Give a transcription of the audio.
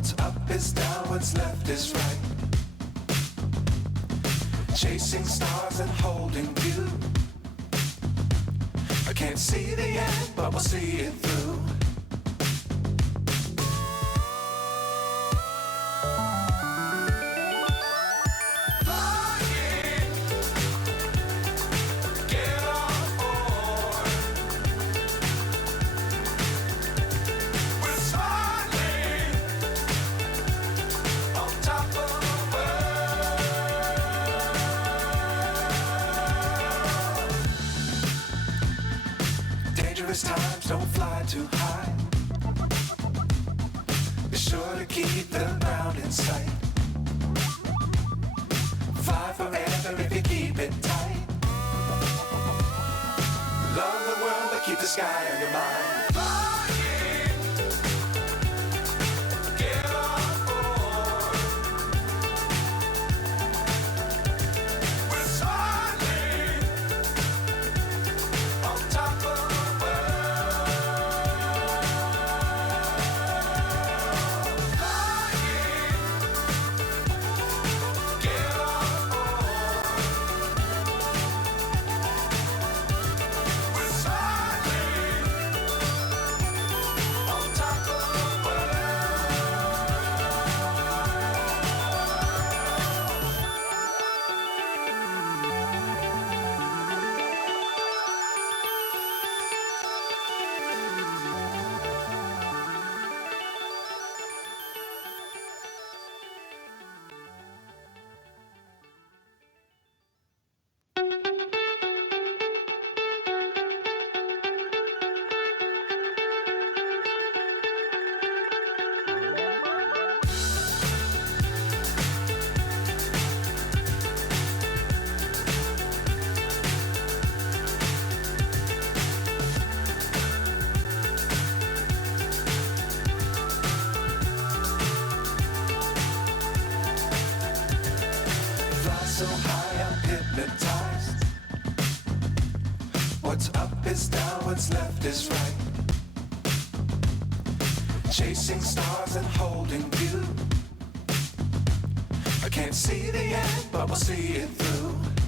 What's up is down, what's left is right. Chasing stars and holding you. I can't see the end, but we'll see it through. Times don't fly too high. Be sure to keep the ground in sight. Fly forever if you keep it tight. Love the world but keep the sky on your mind. So high I'm hypnotized. What's up is down, what's left is right. Chasing stars and holding you. I can't see the end, but we'll see it through.